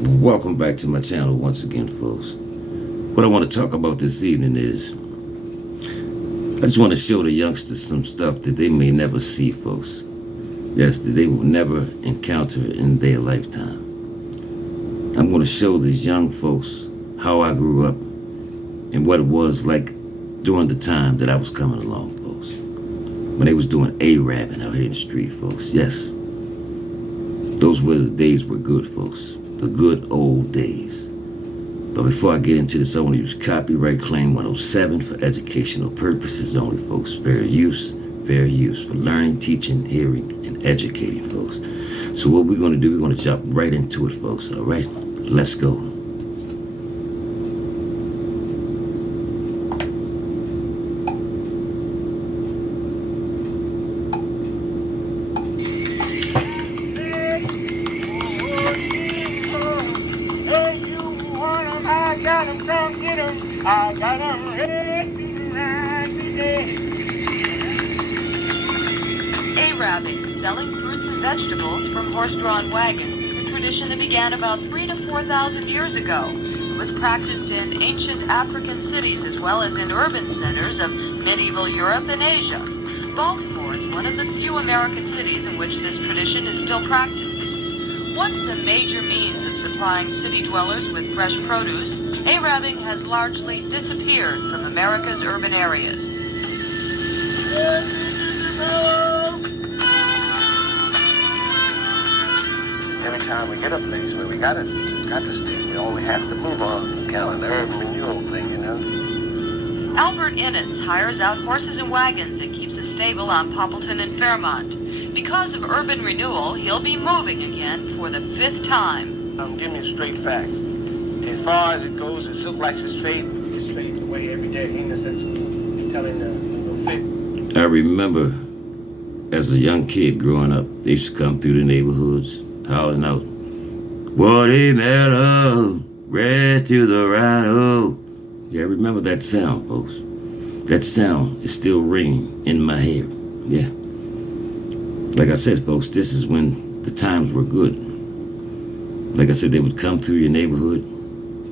Welcome back to my channel once again, folks. What I want to talk about this evening is I just want to show the youngsters some stuff that they may never see, folks. Yes, that they will never encounter in their lifetime. I'm going to show these young folks how I grew up and what it was like during the time that I was coming along, folks. When they was doing A-rapping out here in the street, folks. Yes, those were the days were good, folks. The good old days. But before I get into this, I want to use copyright claim 107 for educational purposes only, folks. Fair use for learning, teaching, hearing, and educating, folks. So what we're going to do, we're going to jump right into it, folks. All right, let's go. I got 'em ready today. A-rapping, selling fruits and vegetables from horse-drawn wagons, is a tradition that began about 3,000 to 4,000 years ago. It was practiced in ancient African cities as well as in urban centers of medieval Europe and Asia. Baltimore is one of the few American cities in which this tradition is still practiced. Once a major means of supplying city dwellers with fresh produce, A-rapping has largely disappeared from America's urban areas. Every time we get a place where we got to stay, we always have to move on the calendar, urban renewal thing, you know. Albert Innes hires out horses and wagons and keeps a stable on Poppleton and Fairmont. Because of urban renewal, he'll be moving again for the 5th time. Give me straight facts. As far as it goes, it looks like it's fading away every day. Innes, that's telling the fake. I remember as a young kid growing up, they used to come through the neighborhoods howling out, "Watermelon, red to the rhino." Yeah, I remember that sound, folks. That sound is still ringing in my head. Yeah. Like I said, folks, this is when the times were good. Like I said, they would come through your neighborhood.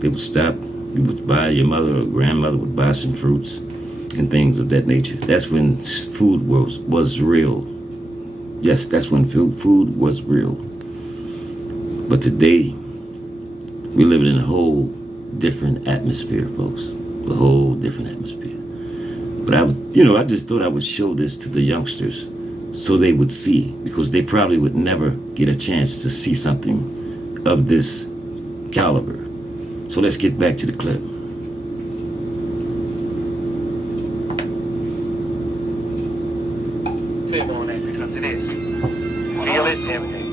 They would stop. You would buy, your mother or grandmother would buy some fruits and things of that nature. That's when food was real. Yes, that's when food was real. But today, we live in a whole different atmosphere, folks. A whole different atmosphere. But I just thought I would show this to the youngsters so they would see, because they probably would never get a chance to see something of this caliber. So let's get back to the clip. Clip on that because it is. Feel it and everything.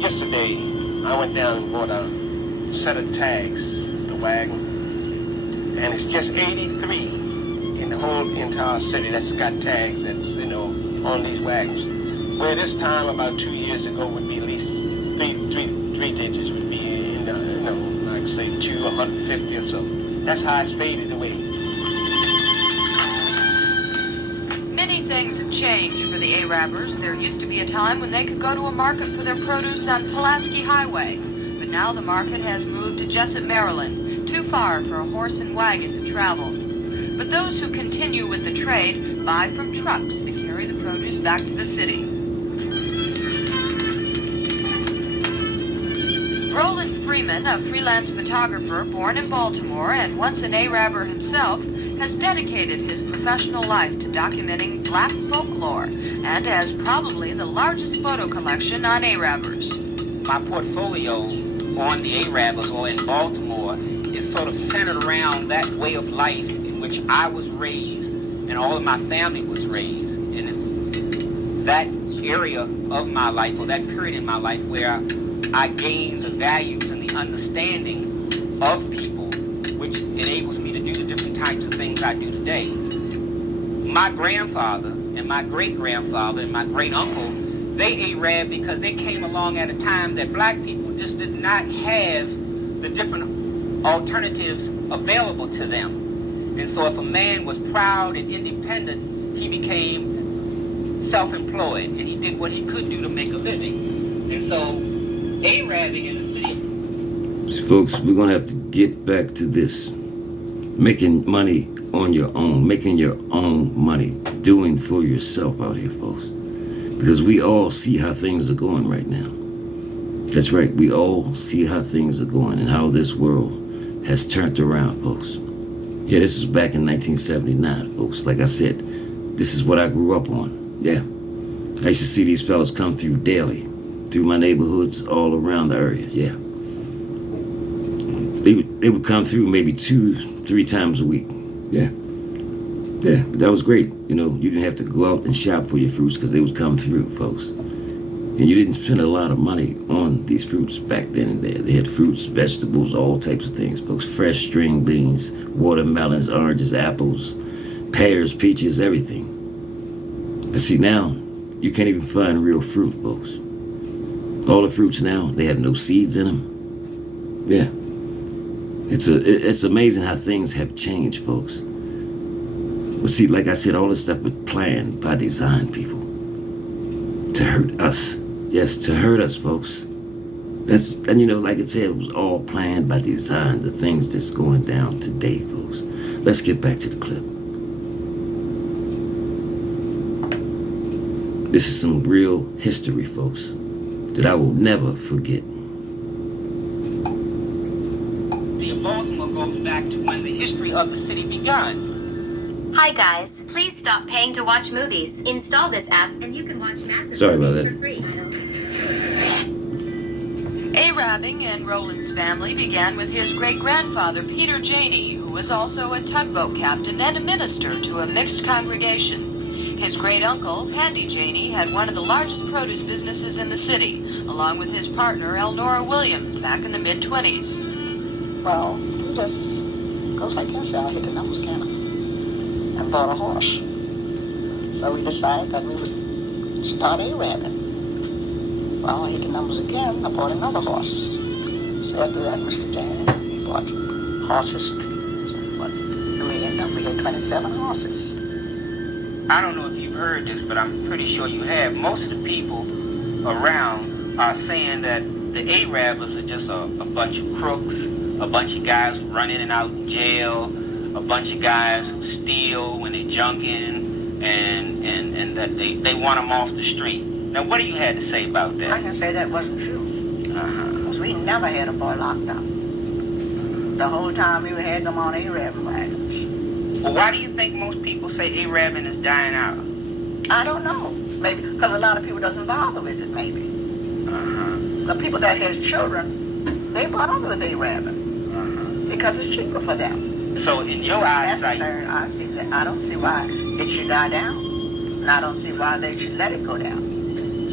Yesterday, I went down and bought a set of tags, the wagon, and it's just 83 in the whole entire city that's got tags that's, on these wagons. Where this time, about 2 years ago, would be at least three digits would be in the, like say 250 or so. That's how it's faded away. Many things have changed for the A-rappers. There used to be a time when they could go to a market for their produce on Pulaski Highway. But now the market has moved to Jessup, Maryland, too far for a horse and wagon to travel. But those who continue with the trade buy from trucks that carry the produce back to the city. Roland Freeman, a freelance photographer born in Baltimore and once an A-rapper himself, has dedicated his professional life to documenting black folklore and has probably the largest photo collection on A-rappers. My portfolio on the A-rappers or in Baltimore is sort of centered around that way of life in which I was raised and all of my family was raised. And it's that area of my life or that period in my life where I gained the values and the understanding of people, which enables me to do the different types of things I do today. My grandfather and my great-grandfather and my great-uncle, they A-rap because they came along at a time that black people just did not have the different alternatives available to them. And so if a man was proud and independent, he became self-employed and he did what he could do to make a living. And so A-rapping in the city Folks, we're going to have to get back to this. Making money on your own. Making your own money. Doing for yourself out here, folks. Because we all see how things are going right now. That's right. We all see how things are going and how this world has turned around, folks. Yeah, this was back in 1979, folks. Like I said, this is what I grew up on. Yeah. I used to see these fellas come through daily, through my neighborhoods all around the area. Yeah. They would come through maybe 2-3 times a week. Yeah. Yeah, but that was great. You know, you didn't have to go out and shop for your fruits because they would come through, folks. And you didn't spend a lot of money on these fruits back then and there. They had fruits, vegetables, all types of things, folks. Fresh string beans, watermelons, oranges, apples, pears, peaches, everything. But see, now, you can't even find real fruit, folks. All the fruits now, they have no seeds in them. Yeah. It's amazing how things have changed, folks. But see, like I said, all this stuff was planned by design, people. To hurt us. Yes, to hurt us, folks. And you know, like I said, it was all planned by design, the things that's going down today, folks. Let's get back to the clip. This is some real history, folks, that I will never forget. The Baltimore goes back to when the history of the city began. Hi guys, please stop paying to watch movies. Install this app and you can watch massive Sorry about movies that. for free. Arabbing in Roland's family began with his great-grandfather, Peter Janey, who was also a tugboat captain and a minister to a mixed congregation. His great-uncle, Handy Janey, had one of the largest produce businesses in the city, along with his partner, Elnora Williams, back in the mid-20s. Well, we just goes like this. I hit the numbers counter and bought a horse. So we decided that we would start Arabbing. Well, I hit the numbers again. I bought another horse. So after that, Mr. Janey, he bought horses. What? We ended up, we had 27 horses. I don't know if you've heard this, but I'm pretty sure you have. Most of the people around are saying that the Arabbers are just a bunch of crooks, a bunch of guys who run in and out of jail, a bunch of guys who steal when they're junking, and that they want them off the street. Now, what do you have to say about that? I can say that wasn't true. Because we never had a boy locked up. The whole time we had them on Arabbing wagons. Well, why do you think most people say Arabbing is dying out? I don't know. Maybe because a lot of people doesn't bother with it, maybe. The people that has children, they bother with Arabbing because it's cheaper for them. So in your That's eyesight, concerned, I don't see why it should die down. And I don't see why they should let it go down.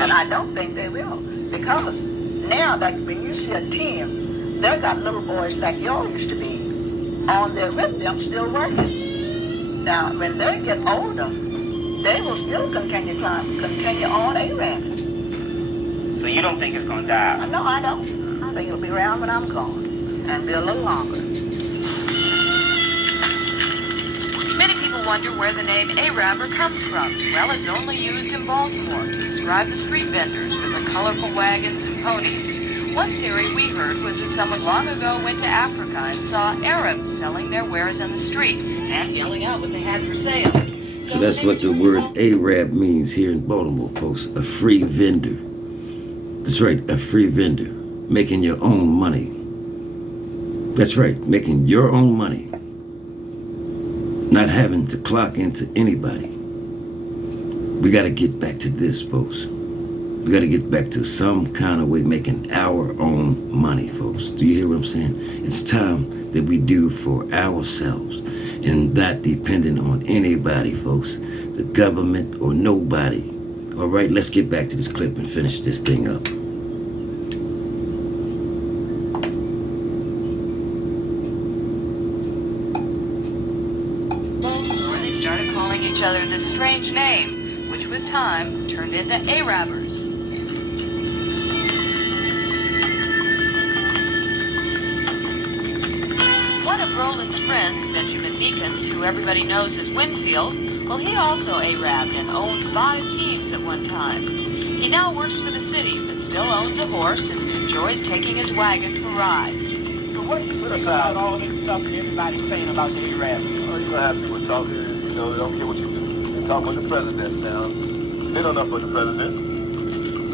And I don't think they will. Because now that when you see a team, they got little boys like y'all used to be on there with them still working. Now, when they get older, they will still continue on Arabbing. so you don't think it's going to die out? No, I don't. I think it'll be around when I'm gone and be a little longer. Many people wonder where the name Arabber comes from. Well, it's only used in Baltimore to describe the street vendors with their colorful wagons and ponies. One theory we heard was that someone long ago went to Africa and saw Arabs selling their wares on the street and yelling out what they had for sale. So that's what the word Arab means here in Baltimore, folks. A free vendor. That's right, a free vendor. Making your own money. That's right, making your own money. Not having to clock into anybody. We got to get back to this, folks. We got to get back to some kind of way making our own money, folks. Do you hear what I'm saying? It's time that we do for ourselves and not dependent on anybody, folks. The government or nobody. All right, let's get back to this clip and finish this thing up. Started calling each other this strange name, which with time turned into Arabbers. One of Roland's friends, Benjamin Meekins, who everybody knows as Winfield, well, he also Arabbed and owned 5 teams at one time. He now works for the city, but still owns a horse and enjoys taking his wagon for rides. So what do you think about all this stuff that everybody's saying about the Arabs? Well, you're going to have people talking, you know, they don't care what you do. They talk about the president now. They don't know about the president.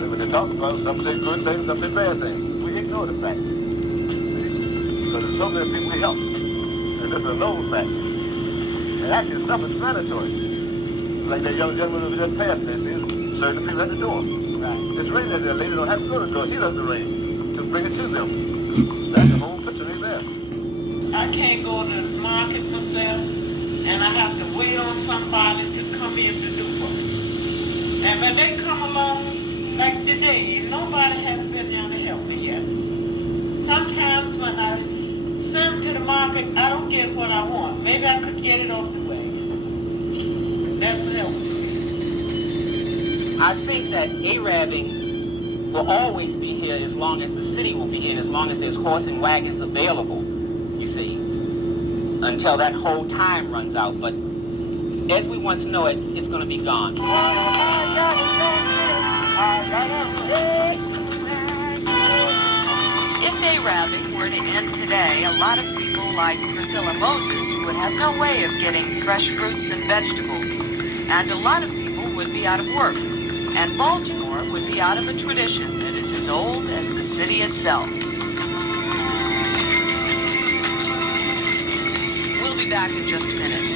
When they talk about it, some say good things, some say bad things. We ignore the fact. Because there's so many people we help. And this is a known fact. And actually, it's self-explanatory. Like that young gentleman who just passed this, certain people at the door. Right. It's raining that the lady don't have to go to the door. He does the rain to bring it to them. That's the whole picture right there. I can't go to the market myself, and I have to wait on somebody to come in to do it. And when they come along, like today, nobody has been down to help me yet. Sometimes when I send to the market, I don't get what I want. Maybe I could get it off the way. That's helpful. I think that Arabbing will always be here as long as the city will be here, as long as there's horse and wagons available, you see, until that whole time runs out. But as we once know it, it's going to be gone. If Arabbing were to end today, a lot of people like Priscilla Moses would have no way of getting fresh fruits and vegetables, and a lot of people would be out of work, and Baltimore would be out of a tradition that is as old as the city itself. We'll be back in just a minute.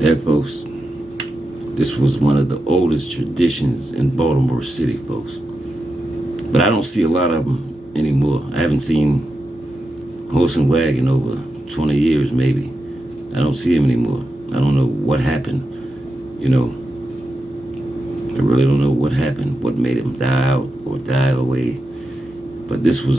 Yeah, folks, this was one of the oldest traditions in Baltimore City, folks. But I don't see a lot of them anymore. I haven't seen horse and wagon over 20 years, maybe. I don't see them anymore. I don't know what happened, you know. I really don't know what happened, what made them die out or die away. But this was